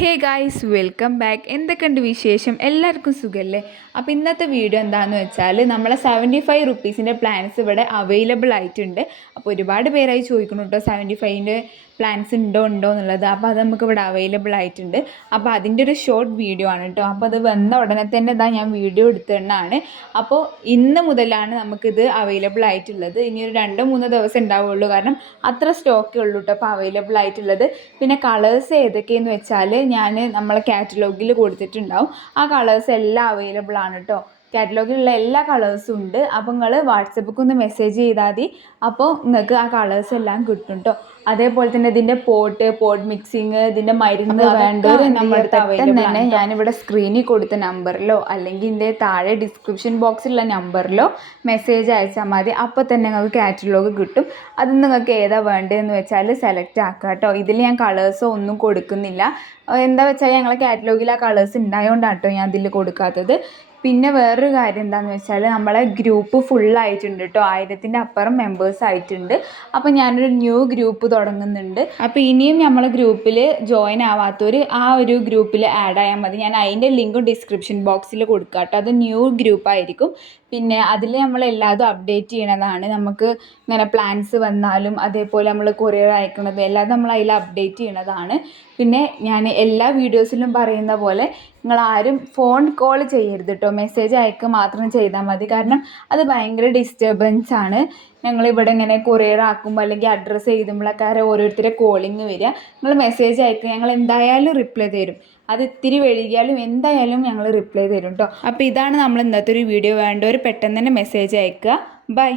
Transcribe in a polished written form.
Hey guys welcome back. എന്തൊക്കെയുണ്ട് വിശേഷം? എല്ലാവർക്കും സുഖമല്ലേ? അപ്പോൾ ഇന്നത്തെ വീഡിയോ എന്താണെന്ന് വെച്ചാൽ നമ്മളെ 75 റുപ്പീസിൻ്റെ പ്ലാൻസ് ഇവിടെ അവൈലബിൾ ആയിട്ടുണ്ട്. അപ്പോൾ ഒരുപാട് പേരായി ചോദിക്കുന്നു കേട്ടോ 75ൻ്റെ പ്ലാൻസ് ഉണ്ടോ എന്നുള്ളത്. അപ്പോൾ അത് നമുക്ക് ഇവിടെ അവൈലബിൾ ആയിട്ടുണ്ട്. അപ്പോൾ അതിൻ്റെ ഒരു ഷോർട്ട് വീഡിയോ ആണ് കേട്ടോ. അപ്പോൾ അത് വന്ന ഉടനെ തന്നെ ഞാൻ വീഡിയോ എടുത്തതാണ്. അപ്പോൾ ഇന്ന് മുതലാണ് നമുക്കിത് അവൈലബിൾ ആയിട്ടുള്ളത്. ഇനി ഒരു 2-3 ദിവസം ഉണ്ടാവുള്ളൂ, കാരണം അത്ര സ്റ്റോക്കേ ഉള്ളൂ കേട്ടോ അപ്പോൾ അവൈലബിൾ ആയിട്ടുള്ളത്. പിന്നെ കളേഴ്സ് ഏതൊക്കെയെന്ന് വെച്ചാൽ ഞാൻ നമ്മളെ കാറ്റലോഗിൽ കൊടുത്തിട്ടുണ്ടാവും. ആ കളേഴ്സ് എല്ലാം അവൈലബിൾ ആണ് കേട്ടോ. കാറ്റലോഗിലുള്ള എല്ലാ കളേഴ്സും ഉണ്ട്. അപ്പോൾ നിങ്ങൾ വാട്സപ്പിലേക്ക് ഒന്ന് മെസ്സേജ് ചെയ്താൽ മതി. അപ്പോൾ നിങ്ങൾക്ക് ആ കളേഴ്സ് എല്ലാം കിട്ടും കേട്ടോ. അതേപോലെ തന്നെ ഇതിൻ്റെ പോട്ട് മിക്സിങ്, ഇതിൻ്റെ മരുന്ന് വേണ്ടത് നമ്മുടെ അവൈലബിൾ തന്നെ. ഞാനിവിടെ സ്ക്രീനിൽ കൊടുത്ത നമ്പറിലോ അല്ലെങ്കിൽ ഇതിൻ്റെ താഴെ ഡിസ്ക്രിപ്ഷൻ ബോക്സിലുള്ള നമ്പറിലോ മെസ്സേജ് അയച്ചാൽ മതി. അപ്പോൾ തന്നെ നിങ്ങൾക്ക് കാറ്റലോഗ് കിട്ടും. അത് നിങ്ങൾക്ക് ഏതാ വേണ്ടതെന്ന് വെച്ചാൽ സെലക്ട് ആക്കുക കേട്ടോ. ഇതിൽ ഞാൻ കളേഴ്സോ ഒന്നും കൊടുക്കുന്നില്ല. എന്താ വെച്ചാൽ ഞങ്ങളെ കാറ്റലോഗിൽ ആ കളേഴ്സ് ഉണ്ടായതുകൊണ്ടാണ് കേട്ടോ ഞാൻ ഇതിൽ കൊടുക്കാത്തത്. പിന്നെ വേറൊരു കാര്യം എന്താണെന്ന് വെച്ചാൽ നമ്മളെ ഗ്രൂപ്പ് ഫുള്ളായിട്ടുണ്ട് കേട്ടോ. 1000ൻ്റെ അപ്പുറം മെമ്പേഴ്സ് ആയിട്ടുണ്ട്. അപ്പോൾ ഞാനൊരു ന്യൂ ഗ്രൂപ്പ് തുടങ്ങുന്നുണ്ട്. അപ്പോൾ ഇനിയും നമ്മളെ ഗ്രൂപ്പിൽ ജോയിൻ ആവാത്തവർ ആ ഒരു ഗ്രൂപ്പിൽ ആഡ് ആയാൽ മതി. ഞാൻ അതിൻ്റെ ലിങ്കും ഡിസ്ക്രിപ്ഷൻ ബോക്സിൽ കൊടുക്കാം കേട്ടോ. അത് ന്യൂ ഗ്രൂപ്പായിരിക്കും. പിന്നെ അതിൽ നമ്മളെല്ലാതും അപ്ഡേറ്റ് ചെയ്യണതാണ്. നമുക്ക് ഇങ്ങനെ പ്ലാൻസ് വന്നാലും അതേപോലെ നമ്മൾ കൊറിയർ അയക്കണത് എല്ലാം നമ്മൾ അതിൽ അപ്ഡേറ്റ് ചെയ്യണതാണ്. പിന്നെ ഞാൻ എല്ലാ വീഡിയോസിലും പറയുന്ന പോലെ നിങ്ങളാരും ഫോൺ കോൾ ചെയ്യരുത് കേട്ടോ. മെസ്സേജ് അയക്കുക മാത്രം ചെയ്താൽ മതി. കാരണം അത് ഭയങ്കര ഡിസ്റ്റർബൻസ് ആണ്. ഞങ്ങളിവിടെ ഇങ്ങനെ കൊറിയർ ആക്കുമ്പോൾ അല്ലെങ്കിൽ അഡ്രസ്സ് എഴുതുമ്പോഴൊക്കെ ഓരോരുത്തരെ കോളിങ് വരിക. നിങ്ങൾ മെസ്സേജ് അയക്കുക, ഞങ്ങൾ എന്തായാലും റിപ്ലൈ തരും. അത് ഇത്തിരി വൈകിയാലും എന്തായാലും ഞങ്ങൾ റിപ്ലൈ തരും കേട്ടോ. അപ്പോൾ ഇതാണ് നമ്മൾ ഇന്നത്തെ ഒരു വീഡിയോ. വേണ്ടവർ പെട്ടെന്ന് തന്നെ മെസ്സേജ് അയക്കുക. ബൈ.